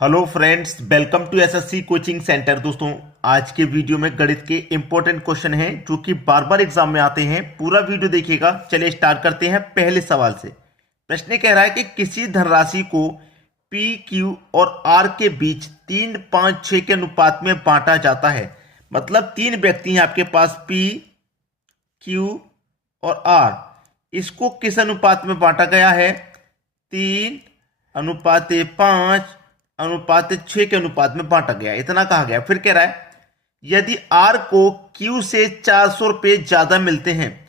Hello friends, welcome to SSC coaching centre. दोस्तों, आज के वीडियो में गणित के इंपॉर्टेंट क्वेश्चन हैं जो कि बार बार एग्जाम में आते हैं। पूरा वीडियो देखिएगा। चलिए स्टार्ट करते हैं पहले सवाल से। प्रश्न कह रहा है कि किसी धनराशि को पी, क्यू और आर के बीच 3, 5, 6 के अनुपात में बांटा जाता है। मतलब तीन व्यक्ति हैं आपके पास, पी, क्यू और आर। इसको किस अनुपात में बांटा गया है? 3:5 अनुपात 6 के अनुपात में बांटा गया, इतना कहा गया। फिर कह रहा है यदि आर को क्यू से 400 रुपये ज्यादा मिलते हैं,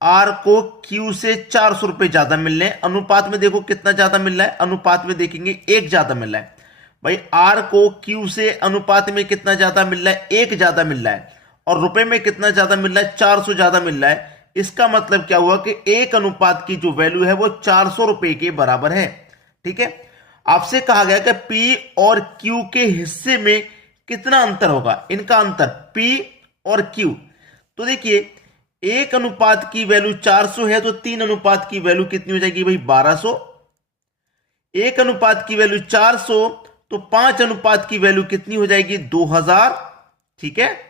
आर को क्यू से 400 रुपये ज्यादा मिल रहे हैं। अनुपात में देखो कितना ज्यादा मिल रहा है, अनुपात में देखेंगे एक ज्यादा मिल रहा है। भाई आर को क्यू से अनुपात में कितना ज्यादा मिल रहा है? एक ज्यादा मिल रहा है। और रुपए में कितना ज्यादा मिल रहा है? 400 ज्यादा मिल रहा है। इसका मतलब क्या हुआ कि एक अनुपात की जो वैल्यू है वो 400 रुपये के बराबर है। ठीक है। आपसे कहा गया कि P और Q के हिस्से में कितना अंतर होगा, इनका अंतर P और Q। तो देखिए, एक अनुपात की वैल्यू 400 है तो तीन अनुपात की वैल्यू कितनी हो जाएगी भाई? 1200। एक अनुपात की वैल्यू 400 तो पांच अनुपात की वैल्यू कितनी हो जाएगी? 2000। ठीक है।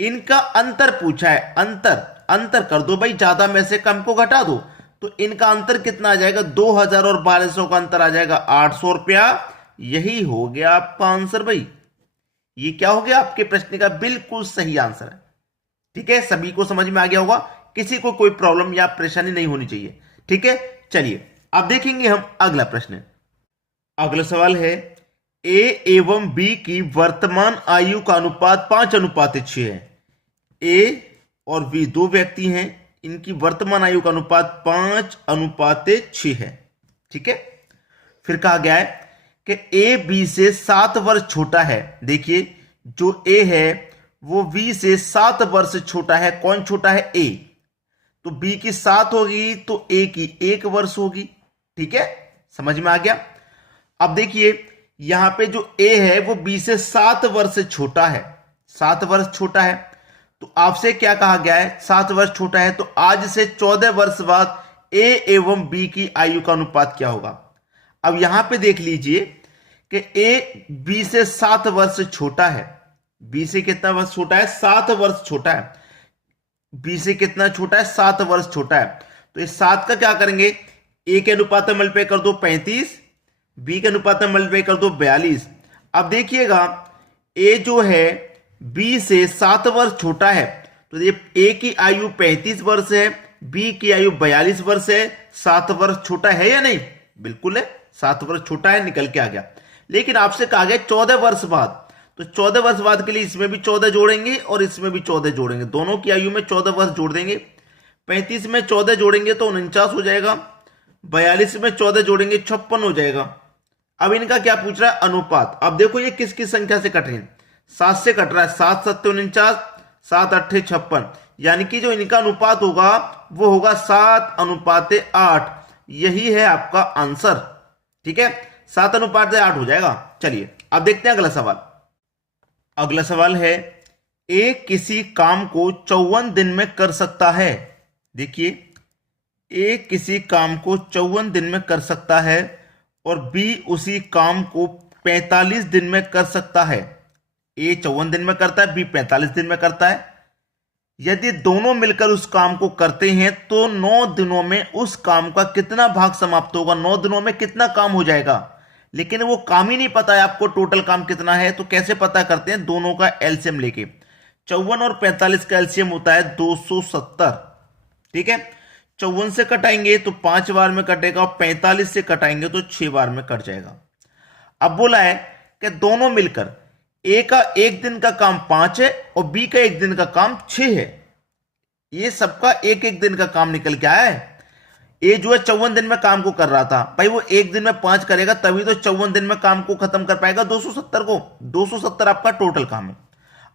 इनका अंतर पूछा है, अंतर अंतर कर दो भाई, ज्यादा में से कम को घटा दो। तो इनका अंतर कितना आ जाएगा? 2000 और 1200 का अंतर आ जाएगा 800 रुपया। यही हो गया आपका आंसर भाई। ये क्या हो गया? आपके प्रश्न का बिल्कुल सही आंसर है। ठीक है, सभी को समझ में आ गया होगा, किसी को कोई प्रॉब्लम या परेशानी नहीं होनी चाहिए। ठीक है, चलिए अब देखेंगे हम अगला प्रश्न। अगला सवाल है, ए एवं बी की वर्तमान आयु का अनुपात 5:6 है। ए और बी दो व्यक्ति हैं, इनकी वर्तमान आयु का अनुपात 5:6 है। ठीक है। फिर कहा गया है कि ए बी से 7 वर्ष छोटा है। देखिए, जो ए है वो बी से 7 वर्ष छोटा है। कौन छोटा है? ए। तो बी की 7 होगी तो ए की 1 वर्ष होगी। ठीक है, समझ में आ गया। अब देखिए, यहां पे जो ए है वो बी से 7 वर्ष छोटा है, 7 वर्ष छोटा है। तो आपसे क्या कहा गया है? 7 वर्ष छोटा है तो आज से 14 वर्ष बाद ए एवं बी की आयु का अनुपात क्या होगा? अब यहां पे देख लीजिए कि ए बी से 7 वर्ष छोटा है। बी से कितना वर्ष छोटा है? 7 वर्ष छोटा है। बी से कितना छोटा है? 7 वर्ष छोटा है। तो इस 7 का क्या करेंगे? ए के अनुपात में मल्टीप्लाई कर दो 35, बी के अनुपात में मल्टीप्लाई कर दो 42। अब देखिएगा, ए जो है बी से 7 वर्ष छोटा है, तो ये ए की आयु 35 वर्ष है, बी की आयु 42 वर्ष है। 7 वर्ष छोटा है या नहीं? बिल्कुल है, 7 वर्ष छोटा है, निकल के आ गया। लेकिन आपसे कहा गया 14 वर्ष बाद, तो 14 वर्ष बाद के लिए इसमें भी 14 जोड़ेंगे और इसमें भी 14 जोड़ेंगे, दोनों की आयु में 14 वर्ष जोड़ देंगे। 35 में 14 जोड़ेंगे तो 49 हो जाएगा, 42 में 14 जोड़ेंगे 56 हो जाएगा। अब इनका क्या पूछ रहा है? अनुपात। अब देखो ये किस किस संख्या से कट रहे हैं? 7 से कट रहा है, 7 7 49, 7 8 56। यानी कि जो इनका अनुपात होगा वो होगा 7:8। यही है आपका आंसर। ठीक है, 7:8 हो जाएगा। चलिए अब देखते हैं अगला सवाल। अगला सवाल है, ए किसी काम को 54 दिन में कर सकता है। देखिए, ए किसी काम को 54 दिन में कर सकता है और बी उसी काम को 45 दिन में कर सकता है। ए 54 दिन में करता है, बी 45 दिन में करता है। यदि दोनों मिलकर उस काम को करते हैं तो 9 दिनों में उस काम का कितना भाग समाप्त होगा? 9 दिनों में कितना काम हो जाएगा? लेकिन वो काम ही नहीं पता है आपको, टोटल काम कितना है। तो कैसे पता करते हैं? दोनों का एलसीएम लेके। 54 और 45 का एलसीएम होता है 270। ठीक है, 54 से कटाएंगे तो 5 बार में कटेगा और 45 से कटाएंगे तो 6 बार में कट जाएगा। अब बोला है कि दोनों मिलकर, ए का एक दिन का काम 5 है और बी का एक दिन का काम 6 है। ये सबका एक एक दिन का काम निकल के आया है। ए जो है 54 दिन में काम को कर रहा था, भाई वो एक दिन में 5 करेगा तभी तो 54 दिन में काम को खत्म कर पाएगा 270 को। 270 आपका टोटल काम है।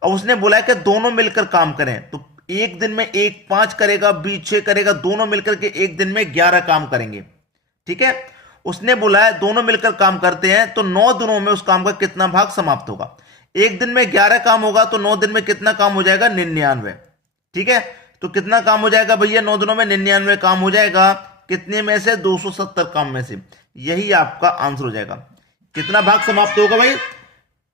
अब उसने बोला है कि दोनों मिलकर काम करें, तो एक दिन में एक 5 करेगा, बी 6 करेगा, दोनों मिलकर के एक दिन में 11 काम करेंगे। ठीक है, उसने बोला है दोनों मिलकर काम करते हैं तो 9 दिनों में उस काम का कितना भाग समाप्त होगा? एक दिन में 11 काम होगा तो 9 दिन में कितना काम हो जाएगा? 99। ठीक है, तो कितना काम हो जाएगा भैया? 9 दिनों में 99 काम हो जाएगा। कितने में से? 270 काम में से। यही आपका आंसर हो जाएगा। कितना भाग समाप्त होगा भाई?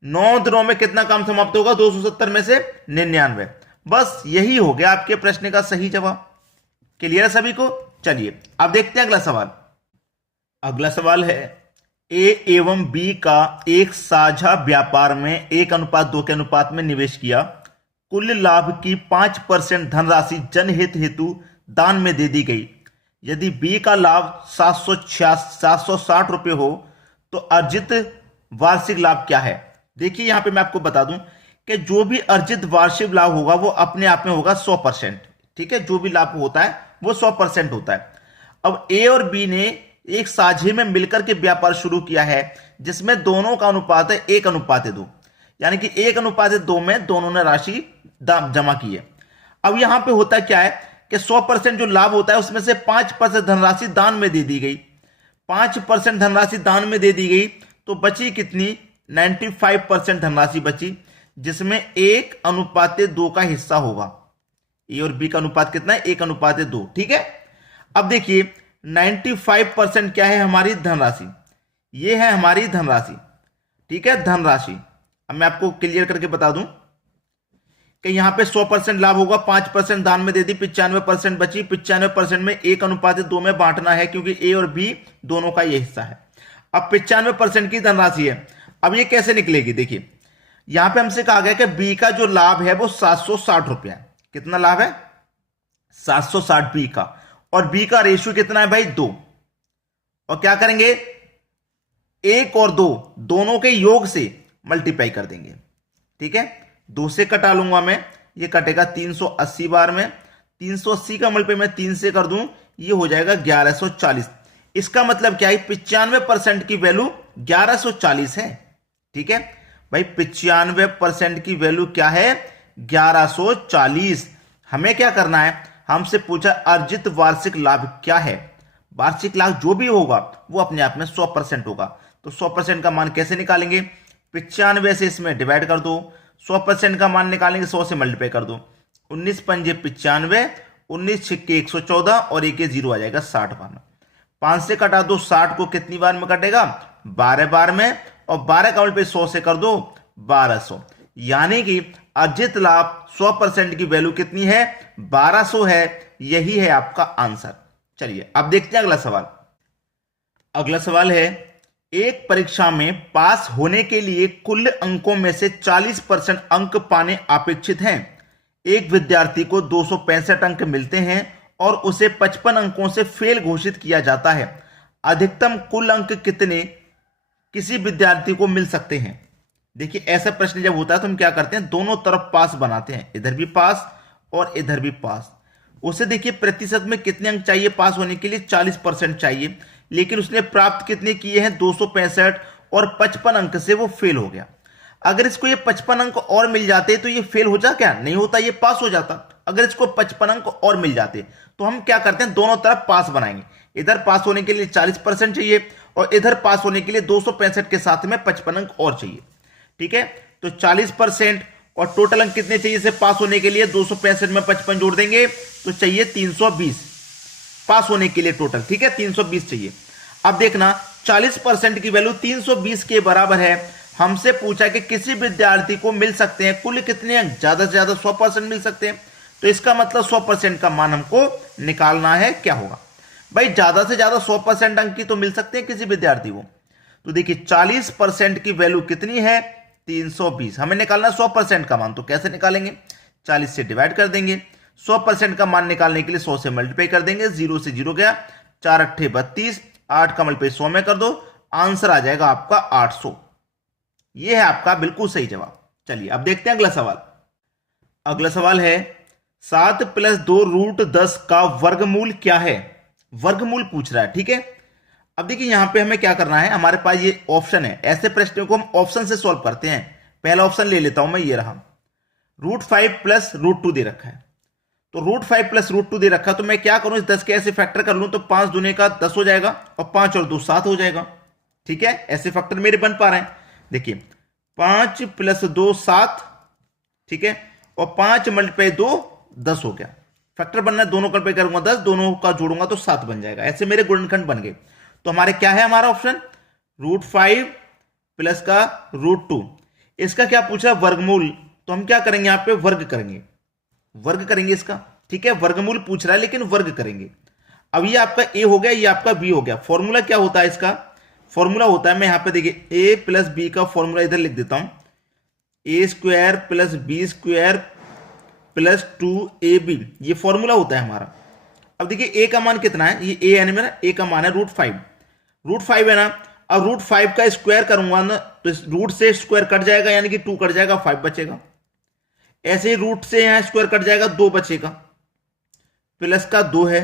9 दिनों में कितना काम समाप्त होगा? 270 में से 99। बस यही हो गया आपके प्रश्न का सही जवाब। क्लियर है सभी को? चलिए अब देखते हैं अगला सवाल। अगला सवाल है, ए एवं बी का एक साझा व्यापार में 1:2 के अनुपात में निवेश किया। कुल लाभ की 5% धनराशि जनहित हेतु दान में दे दी गई। यदि बी का लाभ 760 रुपये हो तो अर्जित वार्षिक लाभ क्या है? देखिए यहां पे मैं आपको बता दूं कि जो भी अर्जित वार्षिक लाभ होगा वो अपने आप में होगा 100%। ठीक है, जो भी लाभ होता है वो 100% होता है। अब ए और बी ने एक साझे में मिलकर के व्यापार शुरू किया है जिसमें दोनों का अनुपात है 1:2, यानी कि 1:2 में दोनों ने राशि जमा की है। अब यहां पे होता क्या है कि 100% जो लाभ होता है उसमें से 5% धनराशि दान में दे दी गई। 5% धनराशि दान में दे दी गई तो बची कितनी? 95% धनराशि बची, जिसमें 1:2 का हिस्सा होगा। ए और बी का अनुपात कितना है? 1:2। ठीक है, अब देखिए 95% क्या है? हमारी धनराशि। ये है हमारी धनराशि। ठीक है, धनराशि। अब मैं आपको क्लियर करके बता दूं कि यहां पे 100% लाभ होगा, 5% दान में दे दी, 95% बची। 95% में 1:2 में बांटना है क्योंकि ए और बी दोनों का ये हिस्सा है। अब 95% की धनराशि है। अब ये कैसे निकलेगी? देखिए यहां पे हमसे कहा गया कि बी का जो लाभ है वो 760 रुपया है। कितना लाभ है? 760 बी का। और बी का रेशियो कितना है भाई? 2। और क्या करेंगे? 1 और 2 दोनों के योग से मल्टीप्लाई कर देंगे। ठीक है, 2 से कटा लूंगा मैं, ये कटेगा 380 बार में। 380 का मल्टीप्लाई मैं 3 से कर दूं, ये हो जाएगा 1140। इसका मतलब क्या है? 95% की वैल्यू 1140 है। ठीक है भाई, 95% की वैल्यू क्या है? 1140। हमें क्या करना है? हमसे पूछा अर्जित वार्षिक लाभ क्या है। वार्षिक लाभ जो भी होगा वो अपने आप में 100% होगा। तो 100% का मान कैसे निकालेंगे? 95 से इसमें डिवाइड कर दो। 100% का मान निकालेंगे 100 से मल्टीप्लाई कर दो। 19 पंजे 95, 19 छिक्के 114 और एक 0 आ जाएगा 60 बार में। 5 से कटा दो, 60 को कितनी बार में कटेगा? 12 बार में। और 12 का मल्टीप्लाई 100 से कर दो, 1200। यानी कि अर्जित लाभ 100% की वैल्यू कितनी है? 1200 है। यही है आपका आंसर। चलिए अब देखते हैं अगला सवाल। अगला सवाल है, एक परीक्षा में पास होने के लिए कुल अंकों में से 40% अंक पाने अपेक्षित हैं। एक विद्यार्थी को 265 अंक मिलते हैं और उसे 55 अंकों से फेल घोषित किया जाता है। अधिकतम कुल अंक कितने किसी विद्यार्थी को मिल सकते हैं? देखिए ऐसा प्रश्न जब होता है तो हम क्या करते हैं? दोनों तरफ पास बनाते हैं, इधर भी पास और इधर भी पास। उसे देखिए प्रतिशत में कितने अंक चाहिए पास होने के लिए? 40% चाहिए, लेकिन उसने प्राप्त कितने किए हैं? 265, और 55 अंक से वो फेल हो गया। अगर इसको ये 55 अंक और मिल जाते तो ये फेल हो जा क्या? नहीं होता, ये पास हो जाता। अगर इसको 55 अंक और मिल जाते तो हम क्या करते हैं? दोनों तरफ पास बनाएंगे। इधर पास होने के लिए 40% चाहिए और इधर पास होने के लिए 265 के साथ में 55 अंक और चाहिए। ठीक है, तो 40% और टोटल अंक कितने चाहिए इसे पास होने के लिए? 265 में 55 जोड़ देंगे तो चाहिए 320 पास होने के लिए टोटल। ठीक है, 320 चाहिए। अब देखना 40% की वैल्यू 320 के बराबर है। हमसे पूछा कि किसी विद्यार्थी को मिल सकते हैं कुल कितने अंक? ज्यादा से ज्यादा 100% मिल सकते हैं। तो इसका मतलब 100% का मान हमको निकालना है। क्या होगा भाई? ज्यादा से ज्यादा 100% अंक की तो मिल सकते हैं किसी विद्यार्थी को। तो देखिए 40% की वैल्यू कितनी है? 320। हमें निकालना 100% का मान, तो कैसे निकालेंगे? 40 से डिवाइड कर देंगे। 100% का मान निकालने के लिए 100 से मल्टीप्लाई कर देंगे। 0 से 0 गया, 4 अट्ठे 32, 8 का मल्टीप्लाई 100 में कर दो, आंसर आ जाएगा आपका 800। यह है आपका बिल्कुल सही जवाब। चलिए अब देखते हैं अगला सवाल। अगला सवाल है 7 + 2 √10 का वर्गमूल क्या है? वर्गमूल पूछ रहा है। ठीक है, अब देखिए यहां पे हमें क्या करना है, हमारे पास ये ऑप्शन है। ऐसे प्रश्नों को हम ऑप्शन से सॉल्व करते हैं। पहला ऑप्शन ले लेता हूं मैं, ये रहा। √5 + √2 दे रखा है, तो √5 + √2 दे रखा, तो मैं क्या करूं? इस 10 के ऐसे फैक्टर कर लूं तो 5 दूने का 10 हो जाएगा और 5 और 2 7 हो जाएगा। ठीक है, ऐसे फैक्टर मेरे बन पा रहे हैं। देखिए 5 + 2 7, ठीक है, और 5 × 2 10 हो गया। फैक्टर बनना है, दोनों का मल्टीप्लाई करूंगा 10, दोनों का जोड़ूंगा तो 7 बन जाएगा। ऐसे मेरे गुणनखंड बन गए। तो हमारे क्या है? हमारा ऑप्शन √5 प्लस का √2। इसका क्या पूछा, वर्गमूल, तो हम क्या करेंगे, यहां पे वर्ग करेंगे, वर्ग करेंगे इसका, ठीक है। वर्गमूल पूछ रहा है लेकिन वर्ग करेंगे। अब ये आपका ए हो गया, ये आपका बी हो गया। फॉर्मूला क्या होता है इसका, फॉर्मूला होता है, मैं यहां पे देखिए ए प्लस बी का फॉर्मूला इधर लिख देता हूं, a square plus b square plus 2ab, ये फॉर्मूला होता है हमारा। अब देखिए ए का मान कितना है, ये ए है मेरा, ए का मान है √5, √5 है ना। अब √5 का स्क्वायर करूंगा ना तो रूट से स्क्वायर कट जाएगा, यानी कि 2 कट जाएगा, 5 बचेगा। ऐसे ही रूट से यहां स्क्वायर कट जाएगा, 2 बचेगा, प्लस का 2 है,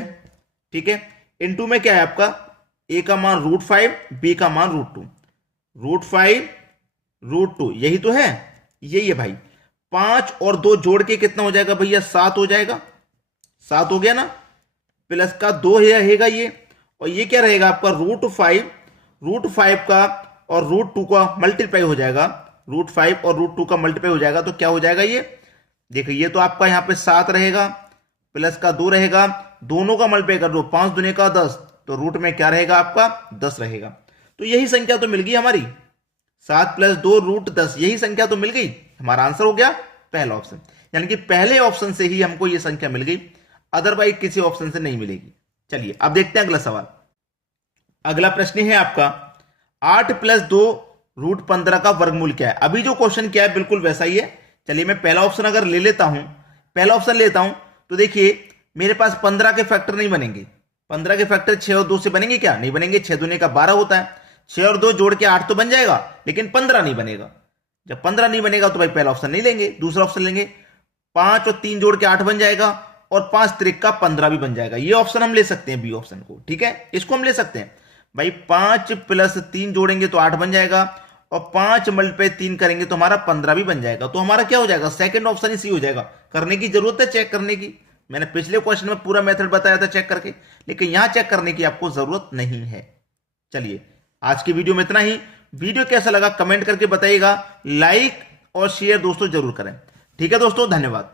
ठीक है। इनटू में क्या है आपका, ए का मान √5, बी का मान √2, √5 √2, यही तो है, यही है भाई। 5 और 2 जोड़ के कितना हो जाएगा भैया, 7 हो जाएगा, 7 हो गया ना, प्लस का 2 रहेगा ये, और ये क्या रहेगा आपका √5 का और √2 का मल्टीप्लाई हो जाएगा, √5 और √2 का मल्टीप्लाई हो जाएगा, तो क्या हो जाएगा ये, देखिए ये तो आपका यहां पे 7 रहेगा, प्लस का 2 रहेगा, दोनों का मल्टीप्लाई कर दो, 5 दूने का 10, तो रूट में क्या रहेगा आपका 10 रहेगा। तो यही संख्या तो मिल गई हमारी, 7 + 2 √10, यही संख्या तो मिल गई, हमारा आंसर हो गया पहला ऑप्शन। यानी कि पहले ऑप्शन से ही हमको यह संख्या मिल गई, अदरवाइज किसी ऑप्शन से नहीं मिलेगी। चलिए अब देखते हैं अगला सवाल। अगला प्रश्न है आपका 8 + 2 √15 का वर्गमूल क्या है। अभी जो क्वेश्चन क्या है बिल्कुल वैसा ही है। चलिए मैं पहला ऑप्शन अगर ले लेता हूं, पहला ऑप्शन लेता हूं, तो देखिए मेरे पास 15 के फैक्टर नहीं बनेंगे, 15 के फैक्टर 6 और 2 से बनेंगे क्या, नहीं बनेंगे, 6 दूने का 12 होता है, 6 और 2 जोड़ के 8 तो बन जाएगा, लेकिन 15 नहीं बनेगा। जब 15 नहीं बनेगा तो भाई पहला ऑप्शन नहीं लेंगे, दूसरा ऑप्शन लेंगे। 5 और 3 जोड़ के 8 बन जाएगा, और 5 त्रिक का 15 भी बन जाएगा। ये ऑप्शन हम ले सकते हैं, बी ऑप्शन को, ठीक है, इसको हम ले सकते हैं भाई। 5 + 3 जोड़ेंगे तो 8 बन जाएगा, और 5 × 3 करेंगे तो हमारा 15 भी बन जाएगा। तो हमारा क्या हो जाएगा, सेकंड ऑप्शन ही सी हो जाएगा। करने की जरूरत है चेक करने की, मैंने पिछले क्वेश्चन में पूरा मेथड बताया था चेक करके, लेकिन यहां चेक करने की आपको जरूरत नहीं है। चलिए आज की वीडियो में इतना ही। वीडियो कैसा लगा कमेंट करके बताइएगा, लाइक और शेयर दोस्तों जरूर करें। ठीक है दोस्तों, धन्यवाद।